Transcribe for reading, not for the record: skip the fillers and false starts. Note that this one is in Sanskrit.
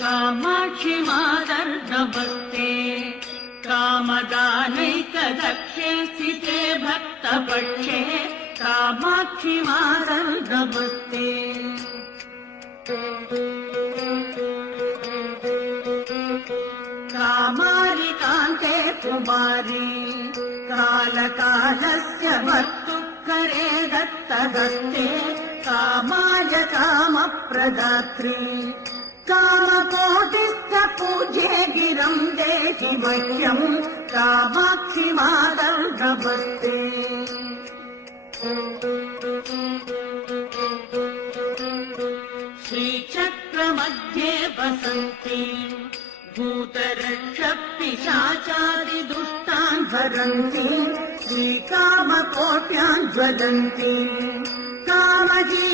कामाक्षि मादर्दवस्ते कामदानैकदक्षे स्थिते भक्तपक्षे कामाक्षि मादर्दवस्ते कामारिकान्ते कुमारी कालकालस्य भर्तुकरे दत्तदत्ते कामाय कामप्रदात्री कामकोटिस्य पूज्ये गिरम् देहि मह्यम् कामाक्षि मादर्दवस्ते श्रीचक्रमध्ये वसन्ति भूतरक्षपिशाचादिदुष्टान् हरन्ति श्रीकामकोट्यान् ज्वलन्ति कामजी